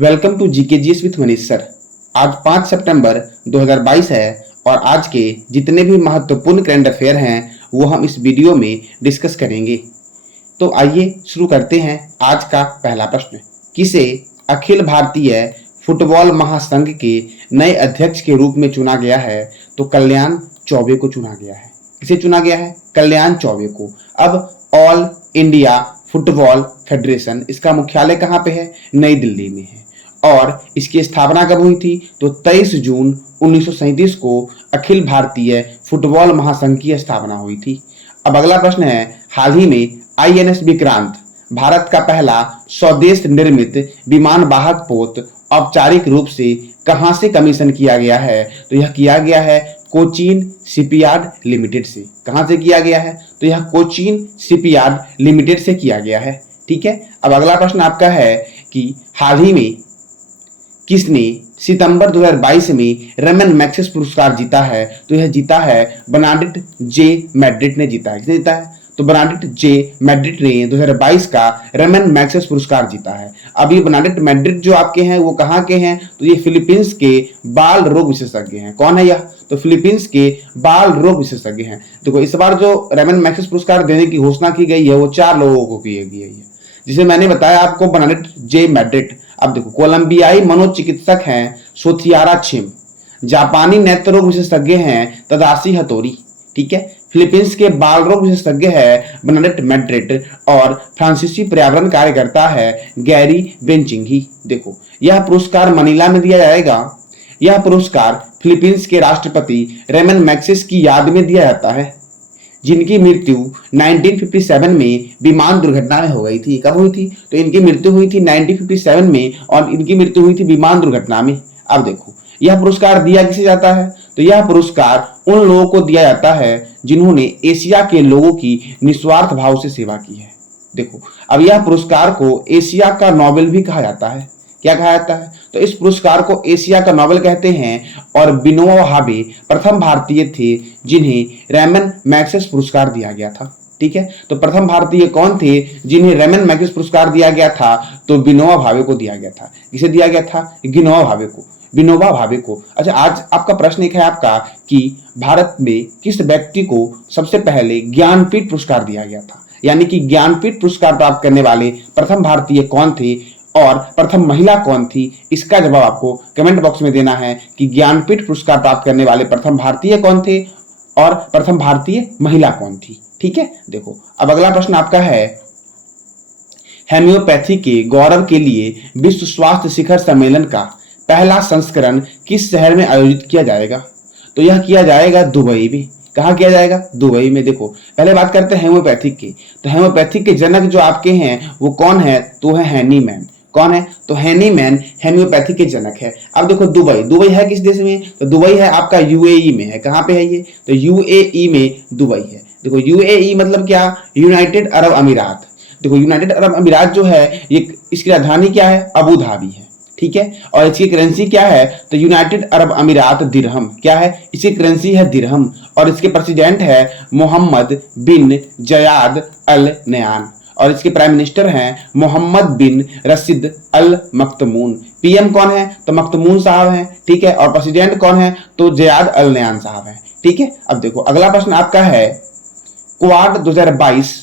Welcome to GKGS with Manish sir. आज 5 सितंबर 2022 है और आज के जितने भी महत्वपूर्ण करंट अफेयर हैं वो हम इस वीडियो में डिस्कस करेंगे। तो आइए शुरू करते हैं। आज का पहला प्रश्न, किसे अखिल भारतीय फुटबॉल महासंघ के नए अध्यक्ष के रूप में चुना गया है? तो कल्याण चौबे को चुना गया है। किसे चुना गया है? कल्याण चौबे को। अब ऑल इंडिया फुटबॉल फेडरेशन, इसका मुख्यालय कहाँ पे है? नई दिल्ली में है। और इसकी स्थापना कब हुई थी? तो 23 जून 1937 को अखिल भारतीय फुटबॉल महासंघ की स्थापना हुई थी। अब अगला प्रश्न है, हाल ही में आईएनएस विक्रांत भारत का पहला स्वदेश निर्मित विमान वाहक पोत औपचारिक रूप से कहां से कमीशन किया गया है? तो यह किया गया है कोचीन शिपयार्ड लिमिटेड से। कहां से किया गया है? तो यह कोचीन शिपयार्ड लिमिटेड से किया गया है। ठीक है। अब अगला प्रश्न आपका है कि हाल ही में किसने सितंबर 2022 में रमन मैग्सेस पुरस्कार जीता है? तो यह जीता है बर्नार्डिट जे मैड्रिड ने जीता है। किसने जीता है? तो बर्नार्डिट जे मैड्रिड ने 2022 का रमन मैग्सेस पुरस्कार जीता है। अब ये बर्नार्डिट मैड्रिड जो आपके हैं वो कहाँ के हैं? तो ये फिलीपींस के बाल रोग विशेषज्ञ हैं। कौन है यह? तो फिलीपींस के बाल रोग विशेषज्ञ हैं। देखो, इस बार जो रमन मैग्सेस पुरस्कार देने की घोषणा की गई है वो 4 लोगों को की गई है, जिसे मैंने बताया आपको, बर्नार्डिट जे मैड्रिड। अब देखो, कोलंबियाई मनोचिकित्सक हैं सोथियारा छिम, जापानी नेत्र रोग विशेषज्ञ हैं तदाशी हतोरी। ठीक है। फिलीपींस के बाल रोग विशेषज्ञ है बर्नार्डिट मैड्रिड और फ्रांसीसी पर्यावरण कार्यकर्ता है गैरी बेंचिंगी। देखो, यह पुरस्कार मनीला में दिया जाएगा। यह पुरस्कार फिलीपींस के राष्ट्रपति रमन मैग्सेस की याद में दिया जाता है, जिनकी मृत्यु 1957 में विमान दुर्घटना में हो गई थी। कब हुई थी? तो इनकी मृत्यु हुई थी 1957 में और इनकी मृत्यु हुई थी विमान दुर्घटना में। अब देखो, यह पुरस्कार दिया किसे जाता है? तो यह पुरस्कार उन लोगों को दिया जाता है जिन्होंने एशिया के लोगों की निस्वार्थ भाव से सेवा की है। देखो, अब यह पुरस्कार को एशिया का नोबेल भी कहा जाता है। क्या कहा जाता है? तो इस पुरस्कार को एशिया का नोबेल कहते हैं। और विनोबा भावे प्रथम भारतीय थे जिन्हें रमन मैग्सेस पुरस्कार दिया गया था। ठीक है। तो प्रथम भारतीय कौन थे जिन्हें रमन मैग्सेस पुरस्कार दिया गया था? तो विनोबा भावे को दिया गया था। किसे दिया गया था? विनोबा भावे को। विनोबा भावे को। अच्छा, आज आपका प्रश्न एक है आपका कि भारत में किस व्यक्ति को सबसे पहले ज्ञानपीठ पुरस्कार दिया गया था, यानी कि ज्ञानपीठ पुरस्कार प्राप्त करने वाले प्रथम भारतीय कौन थे और प्रथम महिला कौन थी? इसका जवाब आपको कमेंट बॉक्स में देना है कि ज्ञानपीठ पुरस्कार प्राप्त करने वाले प्रथम भारतीय कौन थे और प्रथम भारतीय महिला कौन थी। ठीक है। देखो, अब अगला प्रश्न आपका है, हेम्योपैथी के गौरव के लिए विश्व स्वास्थ्य शिखर सम्मेलन का पहला संस्करण किस शहर में आयोजित किया जाएगा? तो यह किया जाएगा दुबई में। कहाँ किया जाएगा? दुबई में। देखो, पहले बात करते हैं हेम्योपैथिक की। तो हेम्योपैथिक के जनक जो आपके हैं वो कौन है? तो है हैनीमैन। कौन है? तो हैनीमैन हेम्योपैथी के जनक है। अब देखो, दुबई, दुबई है किस देश में? तो दुबई है आपका यूएई में है। कहाँ पे है ये? तो यूएई में दुबई है। देखो, यूएई मतलब क्या? यूनाइटेड अरब अमीरात। देखो, यूनाइटेड अरब अमीरात जो है ये, इसकी राजधानी क्या है? अबू धाबी है। ठीक है। और इसकी करेंसी क्या है? तो यूनाइटेड अरब अमीरात दिरहम। क्या है? इसकी करेंसी है दिरहम। और इसके प्रेसिडेंट है मोहम्मद बिन जयाद अल नयान और इसके प्राइम मिनिस्टर हैं मोहम्मद बिन रशीद अल मख्तूम। पीएम कौन है? तो मख्तूम साहब हैं। ठीक है। और प्रेसिडेंट कौन है? तो जयाद अल नयान साहब हैं। ठीक है। अब देखो, अगला प्रश्न आपका है, क्वाड 2022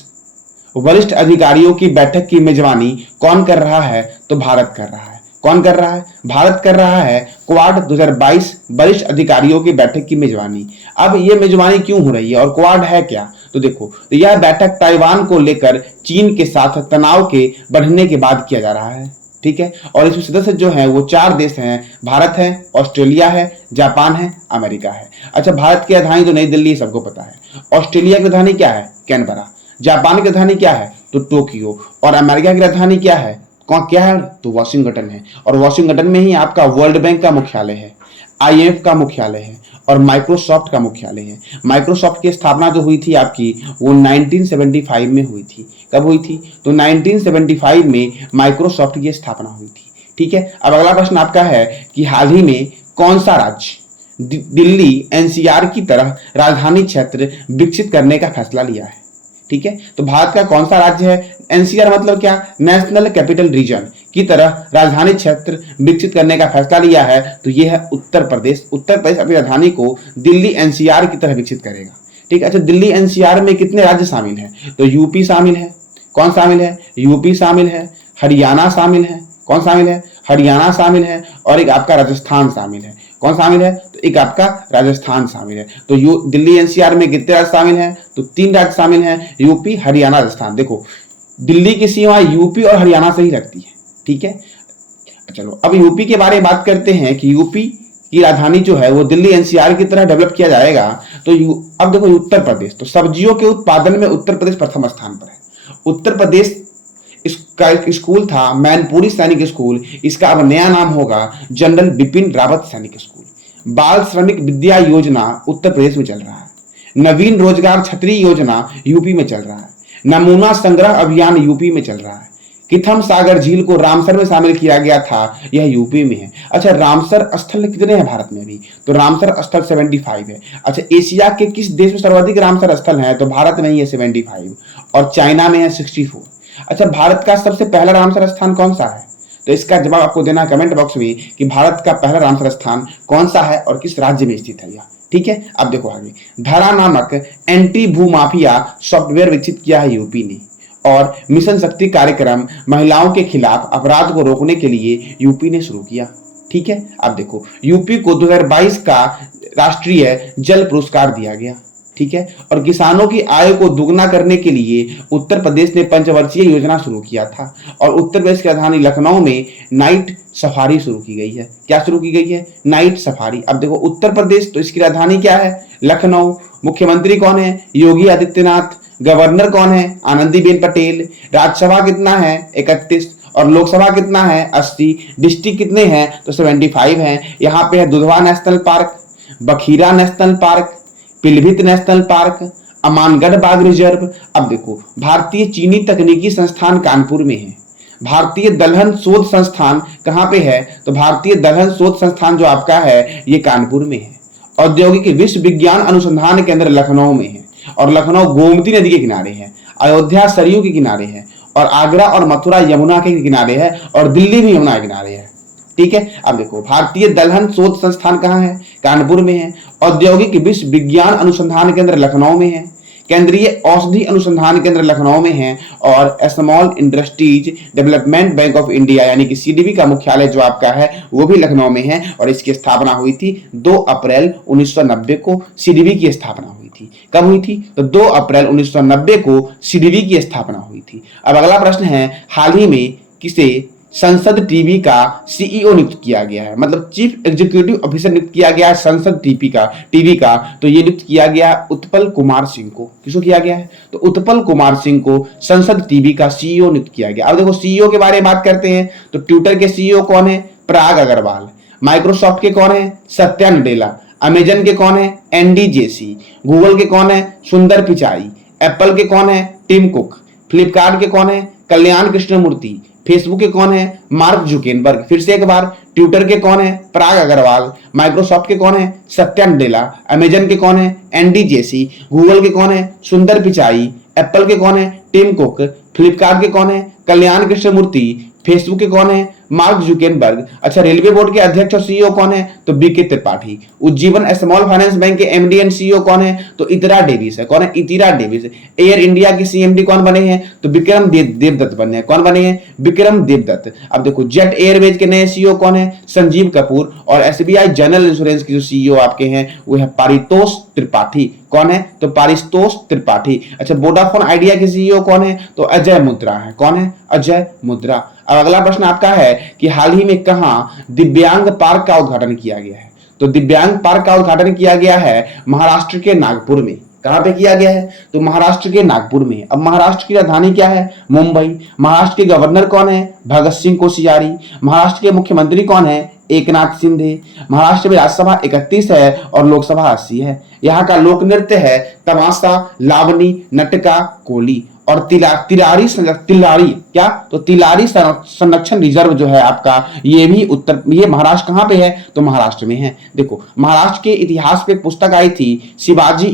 वरिष्ठ अधिकारियों की बैठक की मेजबानी कौन कर रहा है? तो भारत कर रहा है। कौन कर रहा है? भारत कर रहा है क्वाड 2022 वरिष्ठ अधिकारियों की बैठक की मेजबानी। अब ये मेजबानी क्यों हो रही है और क्वाड है क्या? तो देखो, तो यह बैठक ताइवान को लेकर चीन के साथ तनाव के बढ़ने के बाद किया जा रहा है। ठीक है। और इसमें सदस्य जो हैं वो 4 देश हैं, भारत है, ऑस्ट्रेलिया है, जापान है, अमेरिका है। अच्छा, भारत की राजधानी तो नई दिल्ली सबको पता है। ऑस्ट्रेलिया की राजधानी क्या है? कैनबरा। जापान की राजधानी क्या है? तो टोक्यो। और अमेरिका की राजधानी क्या है? कौन क्या है? तो वाशिंगटन है। और वाशिंगटन में ही आपका वर्ल्ड बैंक का मुख्यालय है, आईएमएफ का मुख्यालय है और माइक्रोसॉफ्ट का मुख्यालय है। माइक्रोसॉफ्ट की स्थापना जो हुई थी आपकी वो 1975 में हुई थी। कब हुई थी? तो 1975 में माइक्रोसॉफ्ट की स्थापना हुई थी। ठीक है। अब अगला प्रश्न आपका है कि हाल ही में कौन सा राज्य दिल्ली एनसीआर की तरह राजधानी क्षेत्र विकसित करने का फैसला लिया है? ठीक है। तो भारत का कौन सा राज्य है एनसीआर मतलब क्या, नेशनल कैपिटल रीजन की तरह राजधानी क्षेत्र विकसित करने का फैसला लिया है, तो यह है उत्तर प्रदेश। उत्तर प्रदेश अपनी राजधानी को दिल्ली एनसीआर की तरह विकसित करेगा। ठीक है, अच्छा दिल्ली एनसीआर में कितने राज्य शामिल हैं, तो यूपी शामिल है। कौन शामिल है, यूपी शामिल है, हरियाणा शामिल है। कौन शामिल है, हरियाणा शामिल है, और एक आपका राजस्थान शामिल है। कौन शामिल है, तो एक आपका राजस्थान शामिल है। तो दिल्ली एनसीआर में कितने राज्य शामिल हैं, तो 3 राज्य शामिल हैं, यूपी, हरियाणा, राजस्थान। देखो दिल्ली की सीमा यूपी और हरियाणा से ही लगती है। ठीक है, चलो अब यूपी के बारे में बात करते हैं कि यूपी की राजधानी जो है वो दिल्ली एनसीआर की तरह डेवलप किया जाएगा। तो अब देखो उत्तर प्रदेश, तो सब्जियों के उत्पादन में उत्तर प्रदेश प्रथम स्थान पर है। उत्तर प्रदेश इसका एक स्कूल था मैनपुरी सैनिक स्कूल, इसका अब नया नाम होगा जनरल बिपिन रावत सैनिक स्कूल। बाल श्रमिक विद्या योजना उत्तर प्रदेश में चल रहा है। नवीन रोजगार छतरी योजना यूपी में चल रहा है। नमूना संग्रह अभियान यूपी में चल रहा है। किथम सागर झील को रामसर में शामिल किया गया था, यह यूपी में है। अच्छा रामसर स्थल कितने हैं भारत में भी, तो रामसर स्थल 75 है। अच्छा एशिया के किस देश में सर्वाधिक रामसर स्थल है, तो भारत में ही है 75 और चाइना में है 64। अच्छा भारत का सबसे पहला रामसर स्थान कौन सा है, तो इसका जवाब आपको देना है कमेंट बॉक्स में कि भारत का पहला रामसर स्थान कौन सा है और किस राज्य में स्थित है यह। ठीक है, अब देखो आगे, धरा नामक एंटी भूमाफिया सॉफ्टवेयर विकसित किया है यूपी ने, और मिशन शक्ति कार्यक्रम महिलाओं के खिलाफ अपराध को रोकने के लिए यूपी ने शुरू किया। ठीक है, अब देखो यूपी को 2022 का राष्ट्रीय जल पुरस्कार दिया गया। ठीक है, और किसानों की आय को दुगना करने के लिए उत्तर प्रदेश ने पंचवर्षीय योजना शुरू किया था, और उत्तर प्रदेश की राजधानी लखनऊ में नाइट सफारी शुरू की गई है। क्या शुरू की गई है, नाइट सफारी। अब देखो उत्तर प्रदेश, तो इसकी राजधानी क्या है, लखनऊ। मुख्यमंत्री कौन है, योगी आदित्यनाथ। गवर्नर कौन है, आनंदीबेन पटेल। राज्यसभा कितना है, 31, और लोकसभा कितना है, 80। डिस्ट्रिक्ट कितने हैं, तो 75 हैं। यहाँ पे है Dudhwa national park, Bakhira national park, Pilibhit national park, Amangarh बाघ रिजर्व। अब देखो भारतीय चीनी तकनीकी संस्थान कानपुर में है। भारतीय दलहन शोध संस्थान कहाँ पे है, तो भारतीय दलहन शोध संस्थान जो आपका है ये कानपुर में है। औद्योगिक विश्व विज्ञान अनुसंधान केंद्र लखनऊ में है, और लखनऊ गोमती नदी के किनारे है। अयोध्या सरयू के किनारे है, और आगरा और मथुरा यमुना के किनारे है, और दिल्ली भी यमुना के किनारे है। ठीक है, अब देखो भारतीय दलहन शोध संस्थान कहाँ है, कानपुर में है। औद्योगिक विश्व विज्ञान अनुसंधान केंद्र लखनऊ में है। केंद्रीय औषधि अनुसंधान केंद्र लखनऊ में है, और small industries development bank of India यानी कि सीडीबी का मुख्यालय जो आपका है वो भी लखनऊ में है, और इसकी स्थापना हुई थी 2 अप्रैल 1990 को। सीडीबी की स्थापना हुई थी, कब हुई थी, तो 2 अप्रैल 1990 को सीडीबी की स्थापना हुई थी। अब अगला प्रश्न है, हाल ही में किसे संसद टीवी का सीईओ नियुक्त किया गया है, मतलब चीफ एग्जीक्यूटिव ऑफिसर नियुक्त किया गया है संसद टीवी का, तो ये नियुक्त किया गया उत्पल कुमार सिंह को। किसको किया गया है, तो उत्पल कुमार सिंह को संसद टीवी का सीईओ नियुक्त किया गया। अब देखो सीईओ के बारे में बात करते हैं, तो ट्विटर के सीईओ कौन है, पराग अग्रवाल। माइक्रोसॉफ्ट के कौन है, सत्या नडेला। अमेजन के कौन है, एंडी जेसी। गूगल के कौन है, सुंदर पिचाई। एप्पल के कौन है, टिम कुक। फ्लिपकार्ट के कौन है, कल्याण कृष्णमूर्ति। फेसबुक के कौन है, मार्क जुकेनबर्ग। फिर से एक बार, ट्विटर के कौन है, पराग अग्रवाल। माइक्रोसॉफ्ट के कौन है, सत्या नडेला। अमेजन के कौन है, एंडी जेसी। गूगल के कौन है, सुंदर पिचाई। एप्पल के कौन है, टिम कुक। फ्लिपकार्ट के कौन है, कल्याण कृष्णमूर्ति। फेसबुक के कौन है, मार्क जुकेनबर्ग। अच्छा रेलवे बोर्ड के अध्यक्ष और सीईओ कौन है, तो BK Tripathi. Ujjivan small finance bank के एमडी एंड सीईओ कौन है, तो इतिरा डेविस है। कौन है, इतिरा डेविस। एयर इंडिया के सीएमडी कौन बने हैं, तो विक्रम देवदत्त बने हैं। कौन बने हैं, विक्रम देवदत्त। अब देखो जेट एयरवेज के नए सीईओ कौन है, संजीव कपूर। और एसबीआई जनरल इंश्योरेंस की जो सीईओ आपके हैं वो है पारितोष त्रिपाठी। कौन है, तो पारितोष त्रिपाठी। अच्छा वोडाफोन आइडिया के सीईओ कौन है, तो अजय मुद्रा है। कौन है, अजय मुद्रा। अब अगला प्रश्न आपका है कि हाल ही में कहां दिव्यांग पार्क का उद्घाटन किया गया है, तो दिव्यांग पार्क का उद्घाटन किया गया है महाराष्ट्र के नागपुर में। कहां पे किया गया है, तो महाराष्ट्र के नागपुर में। अब महाराष्ट्र की राजधानी क्या है, मुंबई। महाराष्ट्र के गवर्नर कौन है, भगत सिंह कोश्यारी। महाराष्ट्र के मुख्यमंत्री कौन है, एकनाथ शिंदे। महाराष्ट्र में राज्यसभा 31 है और लोकसभा 80 है। यहाँ का लोक नृत्य है तमाशा, लावनी, नटका, कोली। और तिलारी क्या, तो तिलारी संरक्षण रिजर्व जो है आपका, ये महाराष्ट्र कहाँ पे है, तो महाराष्ट्र में है। देखो महाराष्ट्र के इतिहास पे एक पुस्तक आई थी, Shivaji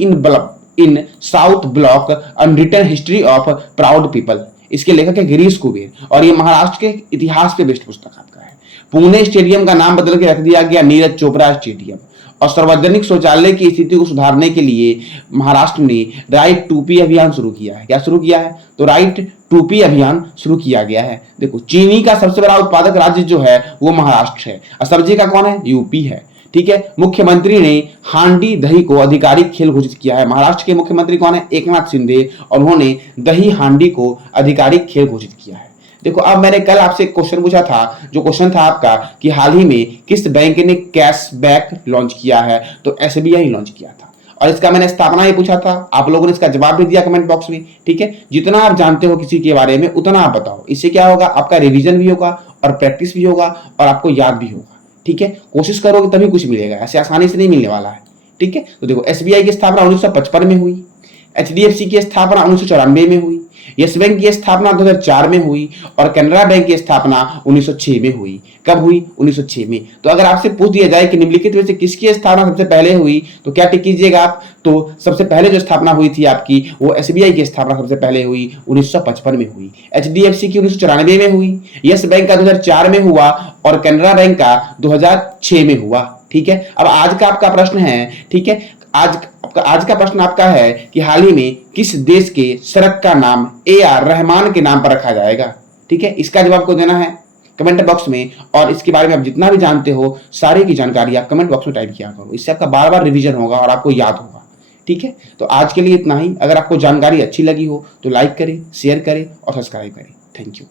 in South Block unwritten history of proud people. इसके लेखक है गिरीश कुबेर और ये महाराष्ट्र के इतिहास पे बेस्ड पुस्तक आपका है। पुणे स्टेडियम का नाम बदल के रख दिया गया नीरज चोपड़ा स्टेडियम। और सार्वजनिक शौचालय की स्थिति को सुधारने के लिए महाराष्ट्र ने राइट टू पी अभियान शुरू किया है। क्या शुरू किया है? तो राइट टू पी अभियान शुरू किया गया है। देखो, चीनी का सबसे बड़ा उत्पादक राज्य जो है वो महाराष्ट्र है और सब्जी का कौन है? यूपी है। ठीक है, मुख्यमंत्री ने हांडी दही को आधिकारिक खेल घोषित किया है। महाराष्ट्र के मुख्यमंत्री कौन है? एकनाथ शिंदे, और उन्होंने दही हांडी को आधिकारिक खेल घोषित किया है। देखो, अब मैंने कल आपसे क्वेश्चन पूछा था, जो क्वेश्चन था आपका कि हाल ही में किस बैंक ने कैशबैक लॉन्च किया है? तो एसबीआई लॉन्च किया था और इसका मैंने स्थापना ही पूछा था। आप लोगों ने इसका जवाब भी दिया कमेंट बॉक्स में। ठीक है, जितना आप जानते हो किसी के बारे में उतना आप बताओ। इससे क्या होगा? आपका रिवीजन भी होगा और प्रैक्टिस भी होगा और आपको याद भी होगा। ठीक है, कोशिश करोगे तभी कुछ मिलेगा, ऐसे आसानी से नहीं मिलने वाला है। ठीक है, तो देखो, एसबीआई की स्थापना 1955 में हुई, एचडीएफसी की स्थापना 1994 में हुई, यस बैंक की स्थापना 2004 में हुई और कैनरा बैंक की स्थापना 1906 में हुई। कब हुई? 1906 में। तो अगर आपसे पूछ दिया जाए कि निम्नलिखित में से किसकी स्थापना सबसे पहले हुई, तो क्या टिक कीजिएगा आप? तो सबसे पहले जो स्थापना हुई थी आपकी, वो एसबीआई की स्थापना सबसे पहले हुई 1955 में हुई, एचडीएफसी की 1994 में हुई, यस बैंक का 2004 में हुआ और कैनरा बैंक का 2006 में हुआ। ठीक है, अब आज का आपका प्रश्न है, ठीक है, आज का प्रश्न आपका है कि हाल ही में किस देश के सड़क का नाम AR रहमान के नाम पर रखा जाएगा? ठीक है, इसका जवाब को देना है कमेंट बॉक्स में और इसके बारे में आप जितना भी जानते हो सारी की जानकारी आप कमेंट बॉक्स में टाइप किया करो। इससे आपका बार बार रिवीजन होगा और आपको याद होगा। ठीक है, तो आज के लिए इतना ही। अगर आपको जानकारी अच्छी लगी हो तो लाइक करें, शेयर करें और सब्सक्राइब करें। Thank you.